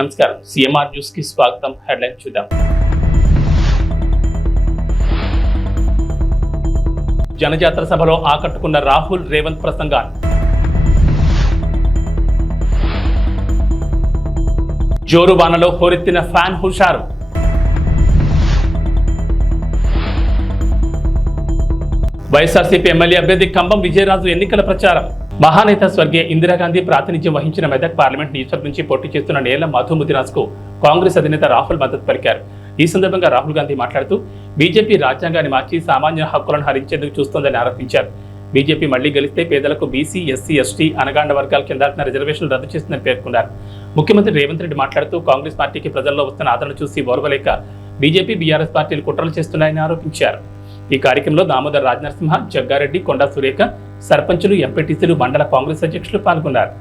నమస్కారం CMR news కి స్వాగతం. హెడ్లైన్ చూద్దాం. జనజాతర సభలో ఆకట్టుకున్న రాహుల్ రేవంత్ ప్రసంగాలు. జోరు వానలో హోరెత్తిన ఫ్యాన్ హుషారు. వైఎస్ఆర్సీపీ ఎమ్మెల్యే అభ్యర్థి కంబం విజయరాజు ఎన్నికల ప్రచారం. మహానేత స్వర్గీయ ఇందిరాగాంధీ ప్రాతినిధ్యం వహించిన మెదక్ పార్లమెంట్ నియోజకవర్గం నుంచి పోటీ చేస్తున్న నేల మధుముదిరాజ్ కు కాంగ్రెస్ అధినేత రాహుల్ మద్దతు పలికారు. ఈ సందర్భంగా రాహుల్ గాంధీ మాట్లాడుతూ బీజేపీ రాజ్యాంగాన్ని మార్చి సామాన్య హక్కులను హరించేందుకు చూస్తోందని ఆరోపించారు. బీజేపీ మళ్లీ గెలిస్తే పేదలకు బీసీ, ఎస్సీ, ఎస్టీ, అనగాండ వర్గాల కింద రిజర్వేషన్లు రద్దు చేస్తుందని పేర్కొన్నారు. ముఖ్యమంత్రి రేవంత్ రెడ్డి మాట్లాడుతూ కాంగ్రెస్ పార్టీకి ప్రజల్లో వస్తున్న ఆదరణ చూసి ఓర్వలేక బీజేపీ, బీఆర్ఎస్ పార్టీలు కుట్రలు చేస్తున్నాయని ఆరోపించారు. ఈ కార్యక్రమంలో దామోదర్ రాజనరసింహ, జగ్గారెడ్డి, కొండా సురేఖ, సర్పంచులు, ఎంపీటీసీలు, మండల కాంగ్రెస్ అధ్యక్షులు పాల్గొన్నారు.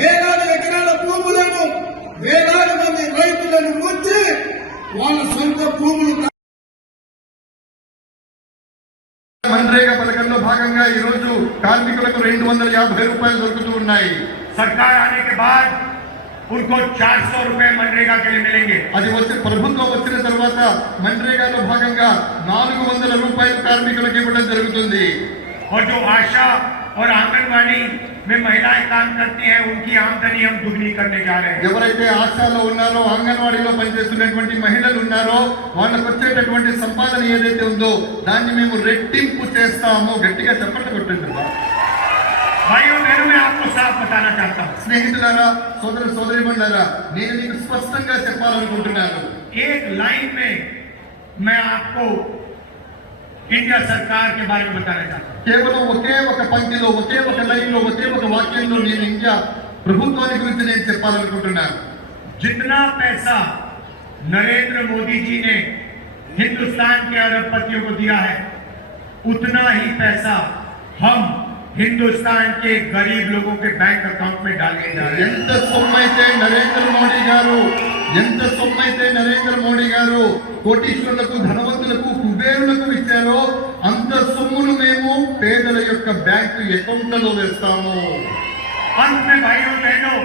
వేలాది ఎకరాల భూములను, వేలాది మంది రైతులను ముంచి వాళ్ళ సొంత భూములు मनरेगा పథకంలో భాగంగా ఈ రోజు కార్మికులకు 250 రూపాయలు దొరుకుతూ ఉన్నాయి. सरकार आने के बाद उनको 400 रुपए मनरेगा के लिए मिलेंगे. అది వచ్చి ప్రభుత్వం వచ్చిన తర్వాత मनरेगाలో భాగంగా 400 రూపాయలు కార్మికులకు ఇవ్వడం జరుగుతుంది. और जो आशा और आंगनवाड़ी में महिलाएं काम करती हैं उनकी आमदनी हम दुगनी करने जा रहे हैं. ఎవరైతే ఆశాలో ఉన్నారో, అంగన్వాడీలో పనిచేస్తున్నటువంటి మహిళలు ఉన్నారో వాళ్ళకు వచ్చేటటువంటి సంపాదన ఏదైతే ఉందో దాన్ని మేము రెట్టింపు చేస్తాము. గట్టిగా చప్పట్లు కొట్టండి. भाइयों बहनों, मैं आपको साफ बताना चाहता हूँ. స్నేహితులారా, సోదర సోదరీమణులారా, నేను మీకు స్పష్టంగా చెప్పాలనుకుంటున్నాను. एक लाइन में मैं आपको इंडिया सरकार के बारे में बताना चाहता हूँ. కేవలం ఒకే ఒక పంక్తిలో, ఒకే ఒక లైన్లో, ఒకే ఒక వాక్యంలో నేను ఇండియా ప్రభుత్వాన్ని గురించి నేను చెప్పాలనుకుంటున్నాను. जितना पैसा नरेंद्र मोदी जी ने हिंदुस्तान के अरबपतियों को दिया है उतना ही पैसा हम हिंदुस्तान के गरीब लोगों के बैंक अकाउंट में डालने जा रहे हैं. ఎంత సొమ్మైతే నరేంద్ర మోడీ గారు కోటీశ్వరులకు, ధనవంతులకు, కుబేరులకు ఇచ్చారో అంత సొమ్మును మేము పేదల యొక్క బ్యాంకు అకౌంట్లలో వేస్తాము. अंत में भाइयों बहनों,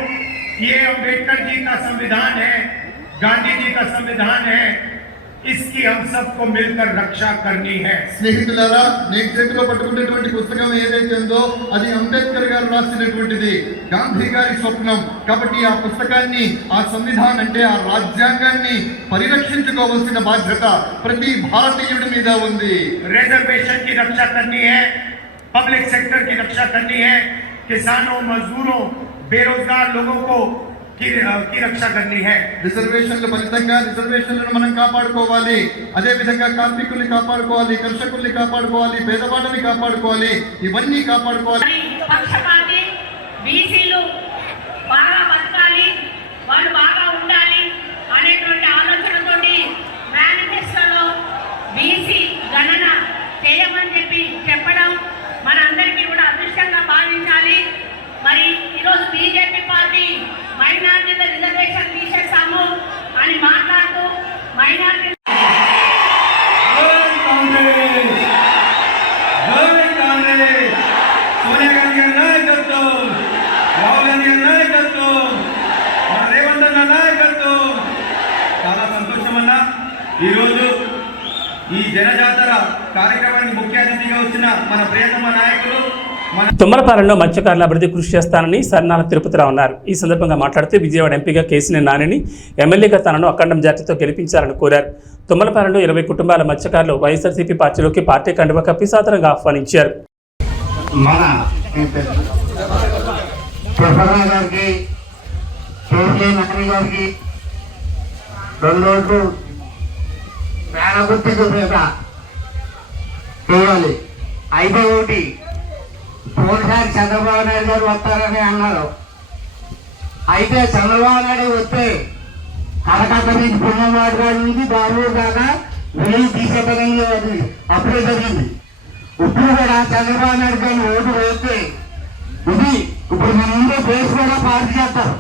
ये अम्बेडकर जी का संविधान है, गांधी जी का संविधान है, इसकी हम सबको मिलकर रक्षा करनी है. స్నేహితులారా, నేను చేతిలో పట్టుకున్నటువంటి పుస్తకం ఏదైతే ఉందో అది అంబేద్కర్ గారు రాసినటువంటిది, గాంధీ గారి స్వప్నం. కాబట్టి ఆ పుస్తకాన్ని, ఆ సంవిధానం అంటే ఆ రాజ్యాంగాన్ని పరిరక్షించుకోవాల్సిన బాధ్యత ప్రతి భారతీయుడి మీద ఉంది. रिजर्वेशन की रक्षा करनी है, पब्लिक सेक्टर की रक्षा करनी है, किसानों, मजदूरों, बेरोजगार लोगों को की रक्षा करनी है. రిజర్వేషన్ల ఫలితంగా రిజర్వేషన్లను మనం కాపాడుకోవాలి. అదే విధంగా కార్మికుల్ని కాపాడుకోవాలి, కర్షకుల్ని కాపాడుకోవాలి, పేదవాళ్ళని కాపాడుకోవాలి. ఇవన్నీ కాపాడుకోవాలి. పక్షపాతి బీసీలు బాగా బతకాలి, వాళ్ళు బాగా ఉండాలి అనేటువంటి ఆలోచనతోటి మేనిఫెస్టోలో బీసీ గణన చేయమని చెప్పడం మనందరికీ కూడా అదృష్టంగా భావించాలి. మరి ఈరోజు బీజేపీ పార్టీ మైనార్టీల రిజర్వేషన్ తీసేస్తాము అని మాట్లాడుతూ మైనార్టీ సోనియా గాంధీ గారి నాయకత్వం, రాహుల్ గాంధీ గారి నాయకత్వం, మన రేవంత్ అన్న నాయకత్వం. చాలా సంతోషం అన్న. ఈరోజు ఈ జనజాతర కార్యక్రమానికి ముఖ్య అతిథిగా వచ్చిన మన ప్రియతమ నాయకులు తుమ్మలపాలెంలో మత్స్యకారుల అభివృద్ధి కృషి చేస్తానని సర్నాల తిరుపతిరావు అన్నారు. ఈ సందర్భంగా మాట్లాడుతూ విజయవాడ ఎంపీగా కేసీఆర్ నానిని, ఎమ్మెల్యేగా తనను అఖండం జాతితో గెలిపించాలని కోరారు. తుమ్మలపాలెంలో 20 కుటుంబాల మత్స్యకారులు వైఎస్ఆర్సీపీ పార్టీలోకి పార్టీ కండువా కప్పి సాదరంగా ఆహ్వానించారు. పోయినసారి చంద్రబాబు నాయుడు గారు వస్తారని అన్నారు. అయితే చంద్రబాబు నాయుడు వస్తే కలకత్తా నుంచి పుణ్యవాడ నుంచి బాబు దాకా వెయ్యి తీసేతనంగా అప్పుడే జరిగింది. ఇప్పుడు కూడా చంద్రబాబు నాయుడు గారిని ఓటు వేస్తే ఇది ఇప్పుడు మన ముందు బేస్ కూడా పార్టీ చేస్తారు,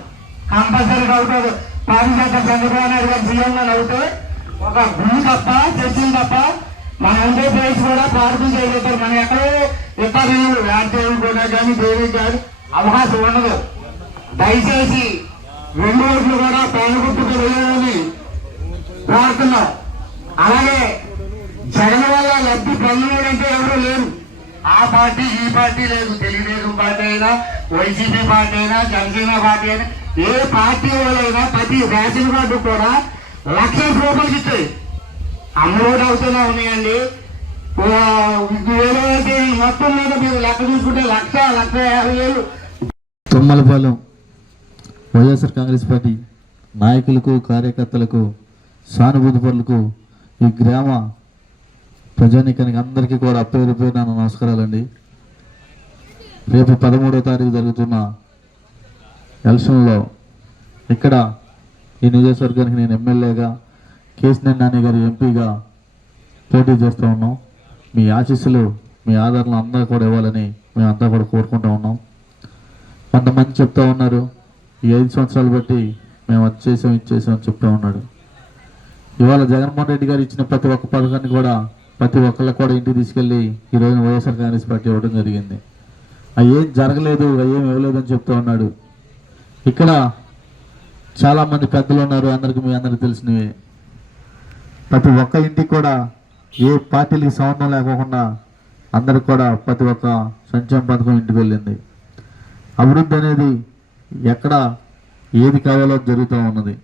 కంపల్సరీగా అవుతారు. పార్టీ చేస్తారు. చంద్రబాబు నాయుడు గారు సీఎంగా అవుతే ఒక గుడి తప్ప చర్చలు తప్ప మన ఉండే బేస్ కూడా పార్టీ చేయగలుగుతారు. మన ఎక్కడో ఇతరులు వ్యాఖ్యలు కూడా కానీ దేనికి కానీ అవకాశం ఉండదు. దయచేసి 2 ఓట్లు కూడా పేదగుట్టుకు వేయాలని కోరుతున్నాం. అలాగే జగన్ వల్ల లబ్ధి పొందడంటే ఎవరు లేరు. ఆ పార్టీ ఈ పార్టీ లేదు, తెలుగుదేశం పార్టీ అయినా, వైసీపీ పార్టీ అయినా, జనసేన పార్టీ అయినా, ఏ పార్టీ వాళ్ళైనా ప్రతి రేషన్ కార్డు కూడా 1,00,000 రూపాయలకి ఇస్తాయి. అమ్మఒడి అవుతూనే ఉన్నాయండి. ఏదైతే మొత్తం మీద మీరు లెక్క చూసుకుంటే 1,50,000 తుమ్మలపాలెం వైఎస్ఆర్ కాంగ్రెస్ పార్టీ నాయకులకు, కార్యకర్తలకు, సానుభూతి పరులకు, ఈ గ్రామ ప్రజానీకానికి అందరికీ కూడా పేరు పేరు నా నమస్కారాలండి. రేపు 13వ తారీఖు జరుగుతున్న ఎలక్షన్లో ఇక్కడ ఈ నియోజకవర్గానికి నేను ఎమ్మెల్యేగా, కేసీఆర్ నాని గారి ఎంపీగా పోటీ చేస్తూ ఉన్నాం. మీ ఆశీస్సులు, మీ ఆదరణ అందరూ కూడా ఇవ్వాలని మేమంతా కూడా కోరుకుంటూ ఉన్నాం. కొంతమంది చెప్తా ఉన్నారు, ఈ 5 సంవత్సరాలు బట్టి మేము అది చేసాం, ఇది చేసాం అని చెప్తా ఉన్నాడు. ఇవాళ జగన్మోహన్ రెడ్డి గారు ఇచ్చిన ప్రతి ఒక్క పథకాన్ని కూడా ప్రతి ఒక్కళ్ళకి కూడా ఇంటికి తీసుకెళ్ళి ఈరోజు వైఎస్ఆర్ కాంగ్రెస్ పార్టీ ఇవ్వడం జరిగింది. అవి ఏం జరగలేదు, అవి ఏం ఇవ్వలేదు అని చెప్తూ ఉన్నాడు. ఇక్కడ చాలామంది పెద్దలు ఉన్నారు, మీ అందరికీ తెలిసినవి. ప్రతి ఒక్క ఇంటికి కూడా ఏ పార్టీలకి సంబంధం లేకోకుండా అందరికి కూడా ప్రతి ఒక్క సంక్షేమ పథకం ఇంటికి వెళ్ళింది. అభివృద్ధి అనేది ఎక్కడ ఏది కావాలో జరుగుతూ ఉన్నది.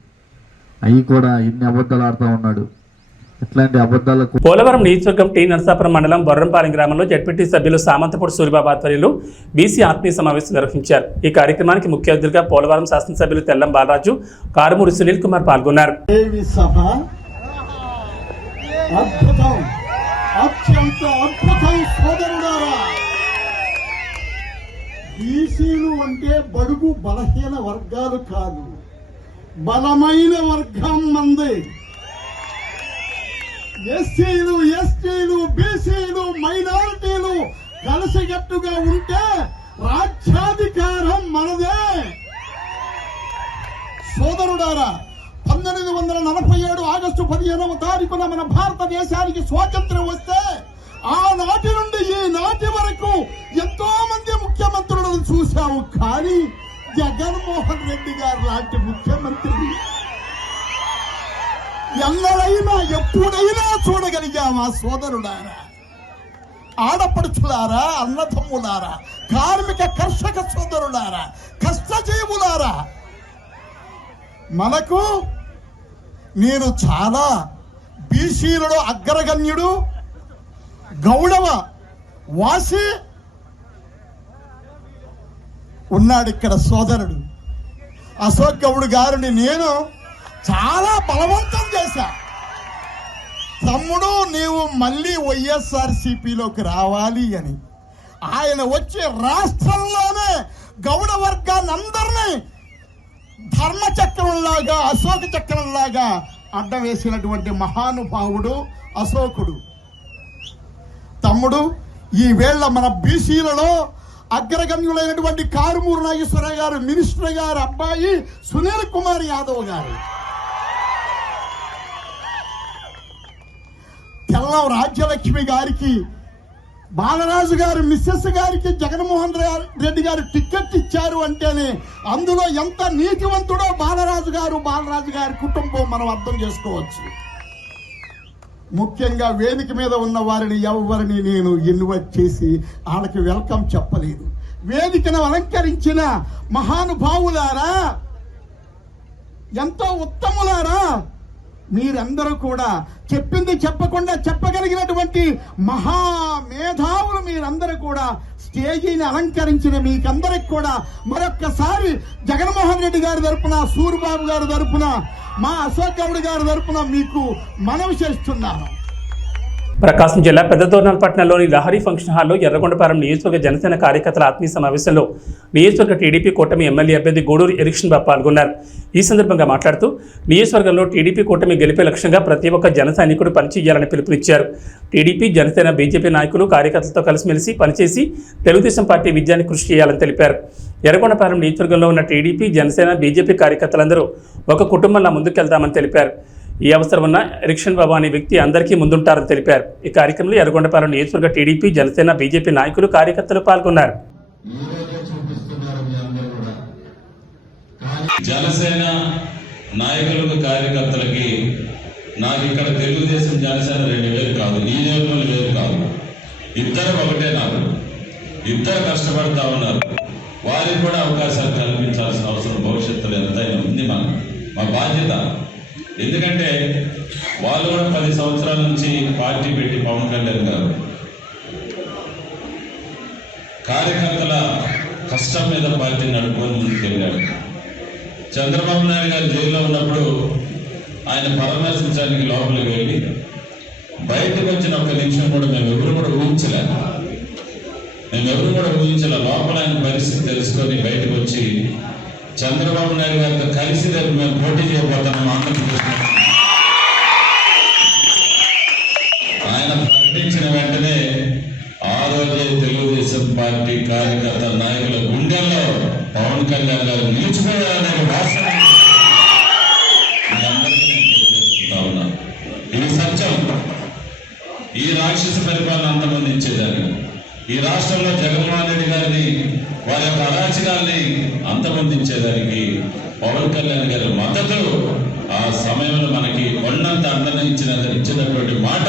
అవి కూడా ఇన్ని అబద్ధాలు ఆడుతూ ఉన్నాడు. ఇట్లాంటి అబద్ధాలకు పోలవరం నియోజకవర్గం టీ నరసాపురం మండలం బొర్రంపాలెం గ్రామంలో జడ్పీటీ సభ్యులు సామంతపూడి సూరిబాబు ఆధ్వర్యంలో బీసీ ఆత్మీయ సమావేశం నిర్వహించారు. ఈ కార్యక్రమానికి ముఖ్య అతిథిగా పోలవరం శాసనసభ్యులు తెల్లం బాలరాజు, కారుమూరి సునీల్ కుమార్ పాల్గొన్నారు. బీసీలు అంటే బడుగు బలహీన వర్గాలు కాదు, బలమైన వర్గం మంది. ఎస్సీలు, ఎస్టీలు, బీసీలు, మైనారిటీలు కలిసికట్టుగా ఉంటే రాజ్యాధికారం మనదే. సోదరుడారా, 1947 ఆగస్టు 15వ తారీఖున మన భారతదేశానికి స్వాతంత్ర్యం వస్తే ఆనాటి నుండి ఈనాటి వరకు ఎంతో మంది ముఖ్యమంత్రులను చూశాము. కానీ జగన్మోహన్ రెడ్డి గారు లాంటి ముఖ్యమంత్రి ఎన్నడైనా ఎప్పుడైనా చూడగలిగామా? సోదరులారా, ఆడపడుచులారా, అన్నదమ్ములారా, కార్మిక కర్షక సోదరులారా, కష్టజీవులారా, మనకు నేను చాలా బీసీలలో అగ్రగణ్యుడు, గౌడవ వాసి ఉన్నాడు ఇక్కడ సోదరుడు అశోక్ గౌడ్ గారిని నేను చాలా బలవంతం చేశా. తమ్ముడు, నీవు మళ్ళీ వైఎస్ఆర్సీపీలోకి రావాలి అని. ఆయన వచ్చి రాష్ట్రంలోనే గౌడ వర్గాన్ని అందరినీ ధర్మచక్రంలాగా, అశోక చక్రంలాగా అడ్డం వేసినటువంటి మహానుభావుడు అశోకుడు. తమ్ముడు, ఈ వేళ మన బీసీలలో అగ్రగణ్యులైనటువంటి కారుమూరి నాగేశ్వరరావు గారు, మినిస్టర్ గారు అబ్బాయి సునీల్ కుమార్ యాదవ్ గారు, తెల్లం రాజ్యలక్ష్మి గారికి, బాలరాజు గారు మిస్సెస్ గారికి జగన్మోహన్ రెడ్డి గారు టికెట్ ఇచ్చారు అంటేనే అందులో ఎంత నీతివంతుడో బాలరాజు గారి కుటుంబం మనం అర్థం చేసుకోవచ్చు. ముఖ్యంగా వేదిక మీద ఉన్న వారిని ఎవరిని నేను ఇన్వైట్ చేసి వాళ్ళకి వెల్కమ్ చెప్పలేదు. వేదికను అలంకరించిన మహానుభావులారా, ఎంతో ఉత్తములారా, మీరందరూ కూడా చెప్పింది చెప్పకుండా చెప్పగలిగినటువంటి మహామేధావులు మీరందరూ కూడా స్టేజీని అలంకరించిన మీకందరికి కూడా మరొక్కసారి జగన్మోహన్ రెడ్డి గారి తరపున, సూరిబాబు గారి తరపున, మా అశోక్ గౌడ్ గారి తరపున మీకు మనవి చేస్తున్నాను. ప్రకాశం జిల్లా పెద్దదోర్నాలపట్నంలోని లహరి ఫంక్షన్ హాల్లో ఎర్రగొండపాలెం నియోజకవర్గ జనసేన కార్యకర్తల ఆత్మీయ సమావేశంలో నియోజకవర్గ టీడీపీ కూటమి ఎమ్మెల్యే అభ్యర్థి గూడూరు ఎరిక్షన్ బాబు పాల్గొన్నారు. ఈ సందర్భంగా మాట్లాడుతూ నియోజకవర్గంలో టీడీపీ కూటమి గెలిపే లక్ష్యంగా ప్రతి ఒక్క జన సైనికుడు పనిచేయాలని పిలుపునిచ్చారు. టీడీపీ, జనసేన, బీజేపీ నాయకులు కార్యకర్తలతో కలిసిమెలిసి పనిచేసి తెలుగుదేశం పార్టీ విజయానికి కృషి చేయాలని తెలిపారు. ఎర్రగొండపాలెం నియోజకవర్గంలో ఉన్న టీడీపీ, జనసేన, బీజేపీ కార్యకర్తలందరూ ఒక కుటుంబంలా ముందుకెళ్తామని తెలిపారు. ఈ అవసరం ఉన్న ఎరిక్షన్ బాబు అనే వ్యక్తి అందరికీ ముందుంటారని తెలిపారు. ఈ కార్యక్రమంలో ఎర్రగొండపాలెం నియోజకవర్గ టీడీపీ, జనసేన, బీజేపీ నాయకులు, కార్యకర్తలు పాల్గొన్నారు. జనసేన నాయకులకు, కార్యకర్తలకి నాకు ఇక్కడ తెలుగుదేశం, జనసేన 2 వేలు కాదు, ఈ నియోజకవర్గంలో వేరు కాదు, ఇద్దరు ఒకటే. నాకు ఇద్దరు కష్టపడతా ఉన్నారు. వారికి కూడా అవకాశాలు కల్పించాల్సిన అవసరం భవిష్యత్తులో ఎంతైనా ఉంది. మా బాధ్యత. ఎందుకంటే వాళ్ళు కూడా 10 సంవత్సరాల నుంచి పార్టీ పెట్టి పవన్ కళ్యాణ్ గారు కార్యకర్తల కష్టం మీద పార్టీ నడుపుకొని ముందుకెళ్ళాడు. చంద్రబాబు నాయుడు గారు జైల్లో ఉన్నప్పుడు ఆయన పరామర్శించడానికి లోపలికి వెళ్ళి బయటకు వచ్చిన 1 నిమిషం కూడా మేమెవరు కూడా ఊహించలే. లోపల ఆయన పరిస్థితి తెలుసుకొని బయటకు వచ్చి చంద్రబాబు నాయుడు గారితో కలిసి రేపు మేము పోటీ చేయబోతున్నాం ఆంధ్రప్రదేశ్. ఆయన ప్రకటించిన వెంటనే ఆ రోజే తెలుగుదేశం పార్టీ కార్యకర్త నాయకుల గుండెల్లో పవన్ కళ్యాణ్ గారు నిలిచిపోయారనే వాస్తవం మీ అందరికీ నేను తెలియజేసుకుంటా ఉన్నాను. ఇది సత్యం. ఈ రాక్షస పరిపాలన అంతమందించేదాన్ని, ఈ రాష్ట్రంలో జగన్మోహన్ రెడ్డి గారిని, వారి యొక్క అరాచకాల్ని అంతమొందించేదానికి పవన్ కళ్యాణ్ గారి మద్దతు ఆ సమయంలో మనకి కొండంత అండన ఇచ్చినటువంటి మాట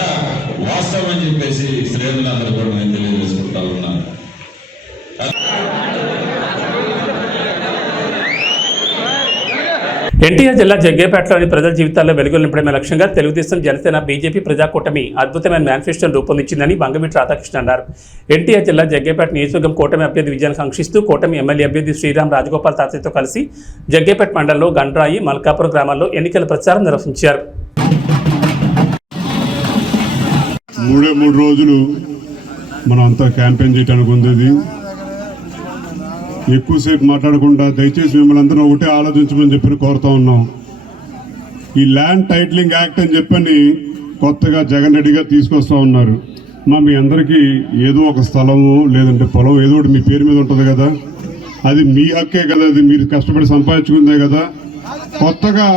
వాస్తవం అని చెప్పేసి శ్రేణులందరూ కూడా నేను తెలియజేసుకుంటా ఉన్నాను. ఎన్టీఆర్ జిల్లా జగ్గేపేటలోని ప్రజల జీవితాల్లో వెలుగులు నింపడమే లక్ష్యంగా తెలుగుదేశం, జనసేన, బీజేపీ ప్రజాకూటమి అద్భుతమైన మేనిఫెస్టోను రూపొందించిందని వంగవీటి రాధాకృష్ణ అన్నారు. ఎన్టీఆర్ జిల్లా జగ్గేపేట నియోజకవర్గం కూటమి అభ్యర్థి విజయాన్ని కాంక్షిస్తూ కూటమి ఎమ్మెల్యే అభ్యర్థి శ్రీరామ్ రాజగోపాల్ తాతయ్యతో కలిసి జగ్గేపేట మండలంలో గండ్రాయి, మల్కాపురం గ్రామాల్లో ఎన్నికల ప్రచారం నిర్వహించారు. 3 రోజులు మనం అంతా క్యాంపెయిన్ చేయడానికి ఉంది. ఎక్కువసేపు మాట్లాడకుండా దయచేసి మిమ్మల్ని అందరూ ఒకటే ఆలోచించమని చెప్పి కోరుతా ఉన్నాం. ఈ ల్యాండ్ టైటిలింగ్ యాక్ట్ అని చెప్పని కొత్తగా జగన్ రెడ్డి గారు తీసుకొస్తా ఉన్నారు. మీ అందరికీ ఏదో ఒక స్థలము లేదంటే పొలం ఏదో ఒకటి మీ పేరు మీద ఉంటుంది కదా, అది మీ హక్కే కదా, అది మీరు కష్టపడి సంపాదించుకుందే కదా. కొత్తగా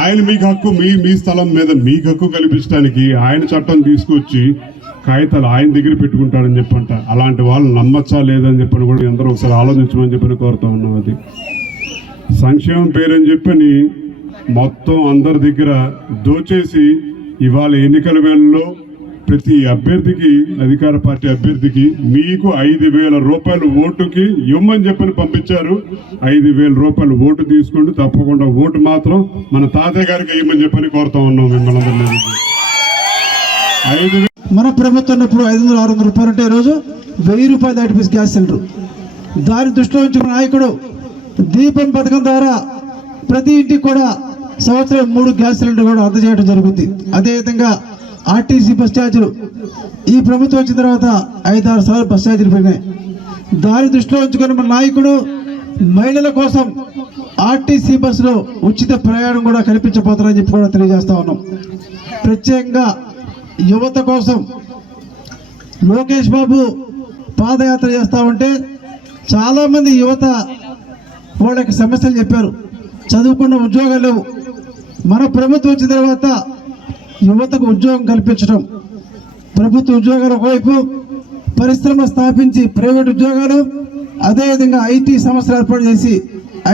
ఆయన మీకు హక్కు, మీ స్థలం మీద మీకు హక్కు కల్పించడానికి ఆయన చట్టం తీసుకొచ్చి కాగితాలు ఆయన దగ్గర పెట్టుకుంటాడని చెప్పంట. అలాంటి వాళ్ళు నమ్మచ్చా లేదని చెప్పని కూడా అందరూ ఒకసారి ఆలోచించమని చెప్పని కోరుతా ఉన్నాం. అది సంక్షేమం పేరని చెప్పని మొత్తం అందరి దగ్గర దోచేసి ఇవాళ ఎన్నికల వేళల్లో ప్రతి అభ్యర్థికి, అధికార పార్టీ అభ్యర్థికి మీకు 5,000 రూపాయలు ఓటుకి ఇవ్వమని చెప్పని పంపించారు. 5,000 రూపాయలు ఓటు తీసుకుంటూ తప్పకుండా ఓటు మాత్రం మన తాతయ్య గారికి ఇవ్వమని చెప్పని కోరుతా ఉన్నాం మిమ్మల్ని అందరినీ. మన ప్రభుత్వం ఉన్నప్పుడు 500-600 రూపాయలు ఉంటే ఈరోజు 1000 రూపాయలు దాటిపోయి గ్యాస్ సిలిండర్. దాని దృష్టిలో ఉంచుకున్న నాయకుడు దీపం పథకం ద్వారా ప్రతి ఇంటికి కూడా సంవత్సరం 3 గ్యాస్ సిలిండర్ కూడా అందజేయడం జరుగుతుంది. అదేవిధంగా ఆర్టీసీ బస్ ఛార్జీలు ఈ ప్రభుత్వం వచ్చిన తర్వాత 5-6 సార్లు బస్ ఛార్జీలు పెరిగినాయి. దాని దృష్టిలో ఉంచుకొని మన నాయకుడు మహిళల కోసం ఆర్టీసీ బస్సులో ఉచిత ప్రయాణం కూడా కల్పించబోతున్నారని చెప్పి కూడా తెలియజేస్తా ఉన్నాం. ప్రత్యేకంగా యువత కోసం లోకేష్ బాబు పాదయాత్ర చేస్తూ ఉంటే చాలామంది యువత వాళ్ళ యొక్క సమస్యలు చెప్పారు. చదువుకున్న ఉద్యోగాలు లేవు. మన ప్రభుత్వం వచ్చిన తర్వాత యువతకు ఉద్యోగం కల్పించడం, ప్రభుత్వ ఉద్యోగాలు ఒకవైపు, పరిశ్రమ స్థాపించి ప్రైవేట్ ఉద్యోగాలు, అదేవిధంగా ఐటీ సంస్థలు ఏర్పాటు చేసి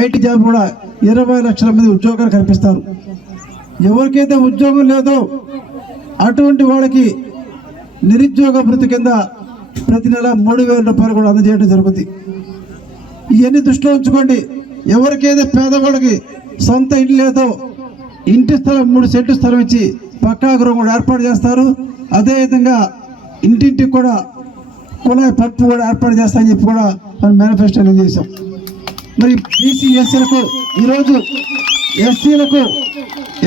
ఐటీ జాబ్ కూడా 20 లక్షల మంది ఉద్యోగాలు కల్పిస్తారు. ఎవరికైతే ఉద్యోగం లేదో అటువంటి వాళ్ళకి నిరుద్యోగ భృతి కింద ప్రతి నెల 3,000 రూపాయలు కూడా అందజేయడం జరుగుతుంది. ఇవన్నీ దృష్టిలో ఉంచుకోండి. ఎవరికైతే పేదవాళ్ళకి సొంత ఇల్లు లేదో ఇంటి స్థలం 3 సెంటు స్థలం ఇచ్చి పక్కా గృహం కూడా ఏర్పాటు చేస్తారు. అదేవిధంగా ఇంటింటికి కూడా కుళాయి పట్టు కూడా ఏర్పాటు చేస్తారని చెప్పి కూడా మనం మేనిఫెస్టోలో చేసాం. మరి బీసీ ఎస్సీలకు ఈరోజు ఎస్సీలకు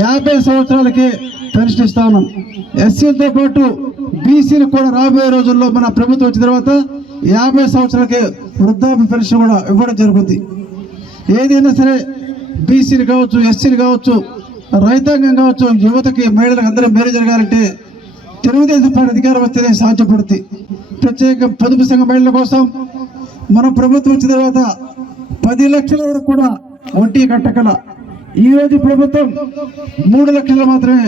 50 సంవత్సరాలకే పెన్షన్ ఇస్తా ఉన్నాం. ఎస్సీలతో పాటు బీసీ బీసీలు కూడా రాబోయే రోజుల్లో మన ప్రభుత్వం వచ్చిన తర్వాత 50 సంవత్సరాలకే వృద్ధాప్య పెన్షన్ కూడా ఇవ్వడం జరుగుతుంది. ఏదైనా సరే బీసీలు కావచ్చు, ఎస్సీలు కావచ్చు, రైతాంగం కావచ్చు, యువతకి, మహిళలకు అందరూ మేలు జరగాలంటే తెలుగుదేశం పార్టీ అధికారం వస్తేనే సాధ్యపడుతుంది. ప్రత్యేక పొదుపు సంఘ మహిళల కోసం మన ప్రభుత్వం వచ్చిన తర్వాత 10 లక్షల వరకు కూడా వడ్డీ కట్టగల ఈ రోజు ప్రభుత్వం 3 లక్షలు మాత్రమే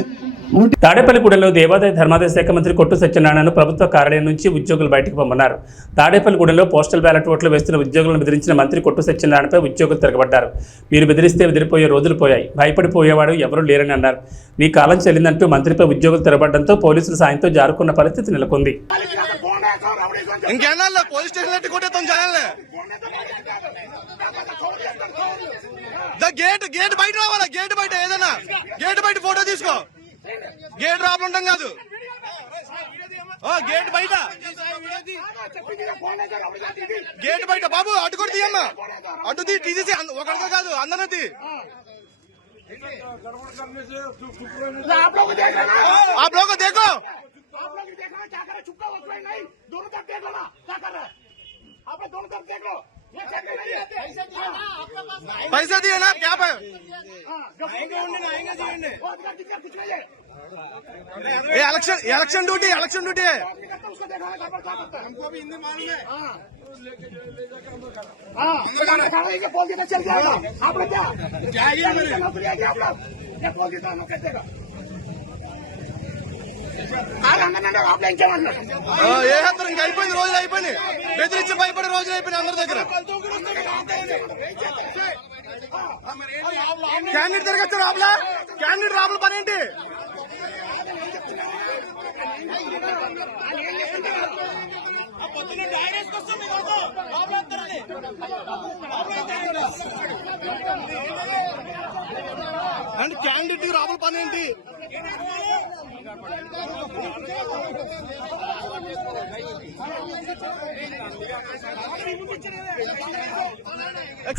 వడ్డీ. తాడేపల్లిగూడెంలో దేవాదాయ ధర్మాదాయ శాఖ మంత్రి కొట్టు సత్యనారాయణను ప్రభుత్వ కార్యాలయం నుంచి ఉద్యోగులు బయటకు పొమ్మన్నారు. తాడేపల్లిగూడెంలో పోస్టల్ బ్యాలెట్ ఓట్లు వేస్తున్న ఉద్యోగులను బెదిరించిన మంత్రి కొట్టు సత్యనారాయణపై ఉద్యోగులు తిరగబడ్డారు. మీరు బెదిరిస్తే బెదిరిపోయే రోజులు పోయాయి, భయపడిపోయేవాడు ఎవరూ లేరని అన్నారు. మీ కాలం చెల్లిందంటూ మంత్రిపై ఉద్యోగులు తిరగబడడంతో పోలీసుల సాయంతో జారుకున్న పరిస్థితి నెలకొంది. గేట్ బయట రావాలా, గేట్ బయట ఏదైనా గేట్ బయట ఫోటో తీసుకో, గేట్ రాబడి ఉంటాం కాదు, గేట్ బయట, గేట్ బయట బాబు అటు కూడా తీయమ్మా, అటు తీసేసి ఒకరితో కాదు అందరూ తీ. आप लोग को देखो, पैसा दिए ना क्या पे इलेक्शन ड्यूटी है, हमको भी हिंदी मालूम है। आप लोग क्या అయిపోయింది, రోజులు అయిపోయినాయి, బెదిరించి భయపడే రోజులు అయిపోయినాయి అందరి దగ్గర. క్యాండిడేట్ తిరగచ్చు రాబులా, క్యాండిడేట్ రాబుల పని ఏంటి? అంటే క్యాండిడేట్ రాబుల పని ఏంటి?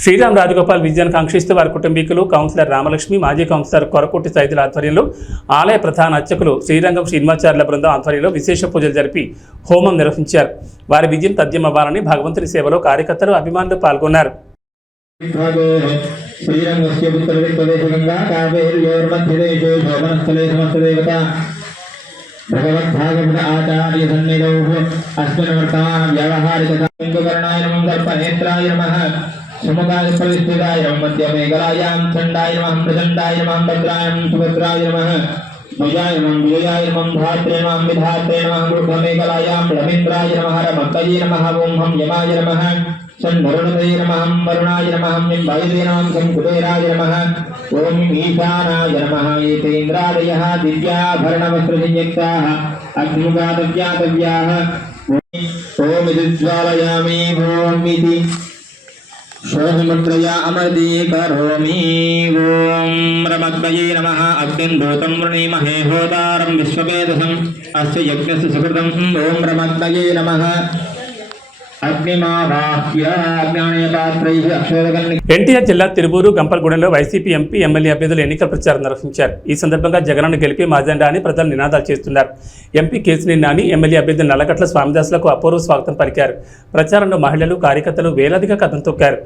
శ్రీరామ్ రాజగోపాల్ విజయాన్ని కాంక్షిస్తూ వారి కుటుంబీకులు, కౌన్సిలర్ రామలక్ష్మి, మాజీ కౌన్సిలర్ కొరకొట్టి సైదుల ఆధ్వర్యంలో ఆలయ ప్రధాన అర్చకులు శ్రీరంగం శ్రీనివాచార్యుల బృందం ఆధ్వర్యంలో విశేష పూజలు జరిపి హోమం నిర్వహించారు. వారి విజయం తథ్యమవ్వాలని భగవంతుని సేవలో కార్యకర్తలు, అభిమానులు పాల్గొన్నారు. శ్రీరంగస్య ఉత్తరదిక్ప్రదేశగంగా కావేర్యోర్మధ్యదేశే శోభనస్థలే సమస్తదేవతా భగవద్భాగవత ఆచార్య సన్నిధౌ అస్మిన్ వర్తమాన వ్యవహారికర్ణాయ నమః సర్పనేత్రాయ నమః సుముఖాయ ప్రవిష్టితాయ నమః మధ్యమేకలాయాం చండాయ నమః ప్రచండాయ నమః భద్రాయ నమః సుభద్రాయ నమః భుజాయ నమః విజయాయ నమః ధాత్రే నమః విధాత్రే నమః వృద్ధమేకలాయాం రవీంద్రాయ నమః రమత్తయే నమః ఓం హం యమాయ నమః వరుణాయ నమః వరుణాయ నమః నింబాయ నమః కుబేరాయ నమః ఓం ఈశానాయ నమః ఏతేంద్రాదయః దివ్యాభరణవస్త్రసంయుక్తాః అగ్నిముఖాదవ్యాతవ్యాః ఓం విద్జ్వాలయామి ఓం ఇతి శోభముద్రయా అమృతి కరోమి ఓం రమద్వయే నమః అగ్నిం దూతం వృణీమహే హోతారం విశ్వవేదసం అస్య యజ్ఞస్య సుకృతం ఓం రమద్వయే నమః. ఎన్టీఆర్ జిల్లా తిరువూరు, గంపలగూడెంలో వైసీపీ ఎంపీ, ఎమ్మెల్యే అభ్యర్థులు ఎన్నికల ప్రచారం నిర్వహించారు. ఈ సందర్భంగా జగనన్న గెలిపి మాజెండా అని ప్రజలు నినాదాలు చేస్తున్నారు. ఎంపీ కేశినేని నాని, ఎమ్మెల్యే అభ్యర్థి నల్లగట్ల స్వామిదాసులకు అపూర్వ స్వాగతం పలికారు. ప్రచారంలో మహిళలు, కార్యకర్తలు వేలాదిగా కథం తొక్కారు.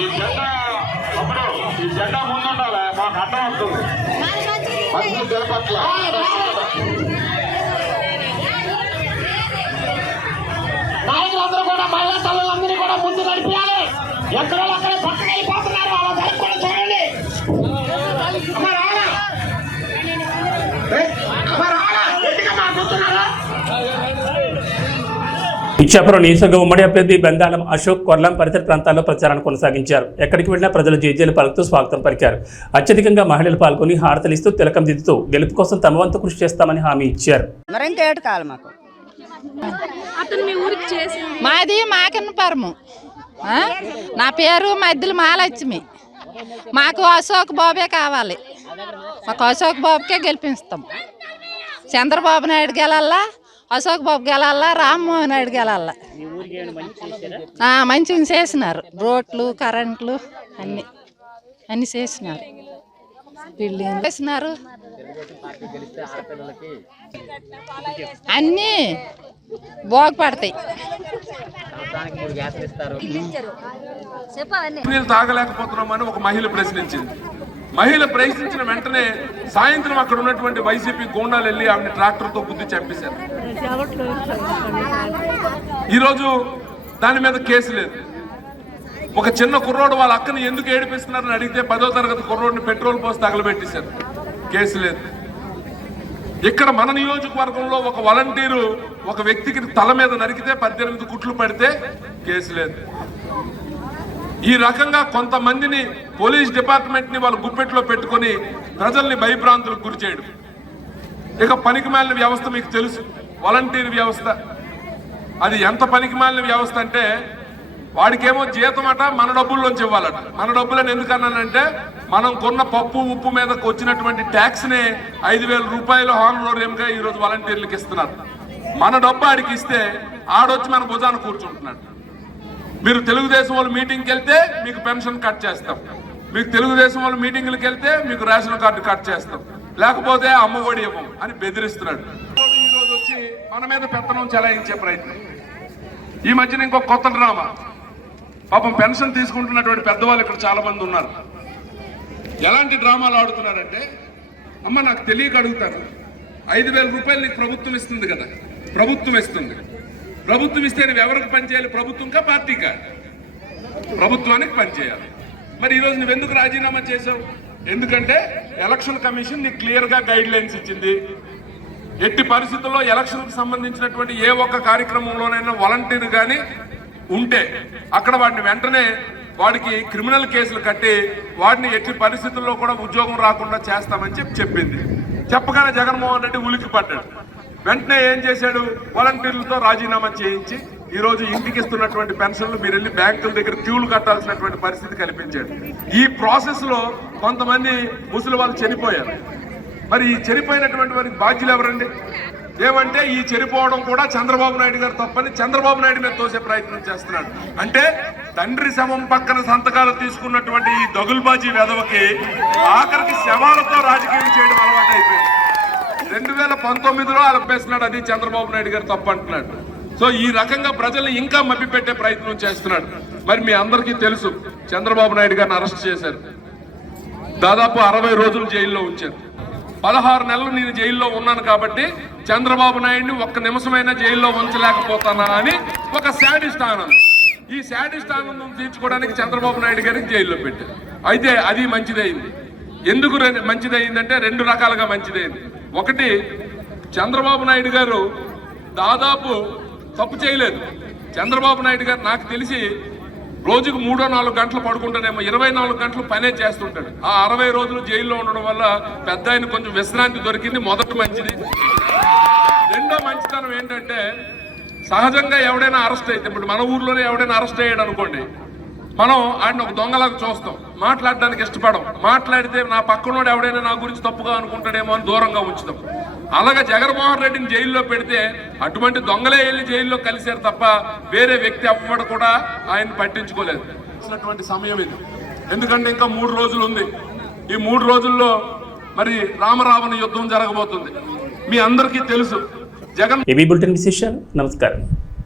ఈ జెండా ముందుండాలి, మాకు అడ్డం వస్తుంది. మంచి చేపట్ల నాయకులందరూ కూడా మహిళా తల్లులందరినీ కూడా ముందు నడిపించాలి. ఎక్కడో అక్కడ పక్కన వెళ్ళిపోతున్నారు, వాళ్ళ దగ్గర కూడా చూడండి. అమ్మ రావణ ఇచ్చాపురం నియోజకవర్గ ఉమ్మడి అభ్యర్థి బెందాలం అశోక్ కొర్లం పరిసర ప్రాంతాల్లో ప్రచారాన్ని కొనసాగించారు. ఎక్కడికి వెళ్లినా ప్రజలు జేజేలు పలుకుతూ స్వాగతం పలికారు. అత్యధికంగా మహిళలు పాల్గొని హారతలిస్తూ తిలకం దిద్దుతూ గెలుపు కోసం తమ వంతు కృషి చేస్తామని హామీ ఇచ్చారు. మాది మాకన్నపురము. నా పేరు మధ్యలో మహాలక్ష్మి. మాకు అశోక్ బాబే కావాలి. మాకు అశోక్ బాబుకే గెలిపిస్తాం. చంద్రబాబు నాయుడు గెలల్లా, అశోక్ బాబు గెలల్లా, రామ్మోహన్ నాయుడు గెలల్లా. మంచిగా చేసినారు. రోడ్లు, కరెంట్లు అన్ని చేసినారు. బిల్డింగ్ చేసినారు. అన్నీ బాగుపడతాయి. నీళ్ళు తాగలేకపోతున్నామని ఒక మహిళ ప్రశ్నించింది. మహిళ ప్రశ్నించిన వెంటనే సాయంత్రం అక్కడ ఉన్నటువంటి వైసీపీ గూండాలు వెళ్ళి ఆవిడ ట్రాక్టర్తో గుద్ది చంపేశారు. ఈరోజు దాని మీద కేసు లేదు. ఒక చిన్న కుర్రోడు వాళ్ళ అక్కని ఎందుకు ఏడిపిస్తున్నారని అడిగితే 10వ తరగతి కుర్రోడిని పెట్రోల్ పోసి తగలబెట్టేశారు. కేసు లేదు. ఇక్కడ మన నియోజకవర్గంలో ఒక వాలంటీరు ఒక వ్యక్తికి తల మీద నరికితే 18 కుట్లు పడితే కేసు లేదు. ఈ రకంగా కొంతమందిని పోలీస్ డిపార్ట్మెంట్ ని వాళ్ళ గుప్పెట్లో పెట్టుకొని ప్రజల్ని భయభ్రాంతులకు గురి చేయడం. ఇక పనికిమాలిన వ్యవస్థ మీకు తెలుసు, వాలంటీర్ వ్యవస్థ. అది ఎంత పనికిమాలిన వ్యవస్థ అంటే వాడికేమో జీతం అట మన డబ్బుల్లోంచి ఇవ్వాలట. మన డబ్బులని ఎందుకన్నానంటే మనం కొన్న పప్పు ఉప్పు మీద వచ్చినటువంటి ట్యాక్స్ నే 5,000 రూపాయలు హానరోరియంగా ఈరోజు వాలంటీర్లకు ఇస్తున్నారు. మన డబ్బు ఆడికి ఇస్తే ఆడొచ్చి మన భుజాన కూర్చుంటున్నాడు. మీరు తెలుగుదేశం వాళ్ళు మీటింగ్కి వెళ్తే మీకు పెన్షన్ కట్ చేస్తాం, మీకు తెలుగుదేశం వాళ్ళు మీటింగ్లకు వెళ్తే మీకు రేషన్ కార్డు కట్ చేస్తాం, లేకపోతే అమ్మఒడి ఇవ్వం అని బెదిరిస్తున్నాడు. ఈరోజు వచ్చి మన మీద పెత్తనం చెలాయించే ప్రయత్నం. ఈ మధ్యన ఇంకో కొత్త డ్రామా. పాపం పెన్షన్ తీసుకుంటున్నటువంటి పెద్దవాళ్ళు ఇక్కడ చాలా మంది ఉన్నారు. ఎలాంటి డ్రామాలు ఆడుతున్నారంటే, అమ్మ నాకు తెలియక అడుగుతారు, 5,000 రూపాయలు నీకు ప్రభుత్వం ఇస్తుంది కదా, ప్రభుత్వం ఇస్తుంది. ప్రభుత్వం ఇస్తే నువ్వు ఎవరికి పనిచేయాలి? ప్రభుత్వంకా పార్టీకా? ప్రభుత్వానికి పనిచేయాలి. మరి ఈరోజు నువ్వెందుకు రాజీనామా చేసావు? ఎందుకంటే ఎలక్షన్ కమిషన్ నీకు క్లియర్గా గైడ్ లైన్స్ ఇచ్చింది. ఎట్టి పరిస్థితుల్లో ఎలక్షన్కి సంబంధించినటువంటి ఏ ఒక్క కార్యక్రమంలోనైనా వాలంటీర్ కానీ ఉంటే అక్కడ వాడిని వెంటనే వాడికి క్రిమినల్ కేసులు కట్టి వాడిని ఎట్టి పరిస్థితుల్లో కూడా ఉద్యోగం రాకుండా చేస్తామని చెప్పింది. చెప్పగానే జగన్మోహన్ రెడ్డి ఉలికి పడ్డాడు. వెంటనే ఏం చేశాడు? వాలంటీర్లతో రాజీనామా చేయించి ఈరోజు ఇంటికి ఇస్తున్నటువంటి పెన్షన్లు మీరు వెళ్ళి బ్యాంకుల దగ్గర క్యూలు కట్టాల్సినటువంటి పరిస్థితి కల్పించాడు. ఈ ప్రాసెస్ లో కొంతమంది ముసలి వాళ్ళు చనిపోయారు. మరి ఈ చనిపోయినటువంటి వారికి బాధ్యులు ఎవరండి? ఏమంటే ఈ చనిపోవడం కూడా చంద్రబాబు నాయుడు గారు తప్పని చంద్రబాబు నాయుడు మీద తోసే ప్రయత్నం చేస్తున్నాడు. అంటే తండ్రి శవం పక్కన సంతకాలు తీసుకున్నటువంటి ఈ దగుల్బాజీ వెధవకి ఆఖరికి శవాలతో రాజకీయం చేయడం అలవాటు అయిపోయింది. 2019లో అలపేస్తున్నాడు, అది చంద్రబాబు నాయుడు గారు తప్పు అంటున్నాడు. సో ఈ రకంగా ప్రజల్ని ఇంకా మభ్యపెట్టే ప్రయత్నం చేస్తున్నాడు. మరి మీ అందరికీ తెలుసు, చంద్రబాబు నాయుడు గారిని అరెస్ట్ చేశారు. దాదాపు 60 రోజులు జైల్లో ఉంచారు. 16 నెలలు నేను జైల్లో ఉన్నాను కాబట్టి చంద్రబాబు నాయుడిని ఒక్క నిమిషమైనా జైల్లో ఉంచలేకపోతానా అని ఒక శాడిస్ట్ ఆనందం. ఈ శాడిస్ట్ ఆనందం తీర్చుకోవడానికి చంద్రబాబు నాయుడు గారికి జైల్లో పెట్టారు. అయితే అది మంచిదైంది. ఎందుకు మంచిదైందంటే 2 రకాలుగా మంచిదైంది. ఒకటి, చంద్రబాబు నాయుడు గారు దాదాపు తప్పు చేయలేదు. చంద్రబాబు నాయుడు గారు నాకు తెలిసి రోజుకు 3-4 గంటలు పడుకుంటానేమో, 24 గంటలు పనే చేస్తుంటాడు. ఆ 60 రోజులు జైల్లో ఉండడం వల్ల పెద్ద ఆయన కొంచెం విశ్రాంతి దొరికింది. మొదటి మంచిది. రెండో మంచితనం ఏంటంటే, సహజంగా ఎవడైనా అరెస్ట్ అయితే, ఇప్పుడు మన ఊర్లోనే ఎవడైనా అరెస్ట్ అయ్యాడు అనుకోండి, మనం ఆయన ఒక దొంగలాగా చూస్తాం, మాట్లాడడానికి ఇష్టపడం. మాట్లాడితే నా పక్కనోడు ఎవడైనా నా గురించి తప్పుగా అనుకుంటాడేమో అని దూరంగా ఉంచుతాం. అలాగే జగన్మోహన్ రెడ్డిని జైల్లో పెడితే అటువంటి దొంగలే వెళ్ళి జైల్లో కలిశారు తప్ప వేరే వ్యక్తి ఎవ్వడు కూడా ఆయన పట్టించుకోలేదు. సమయం ఇది. ఎందుకంటే ఇంకా 3 రోజులు ఉంది. ఈ 3 రోజుల్లో మరి రామరావణ యుద్ధం జరగబోతుంది. మీ అందరికీ తెలుసు. జగన్ ఏబీ బులెటిన్ విశేషాలు. నమస్కారం.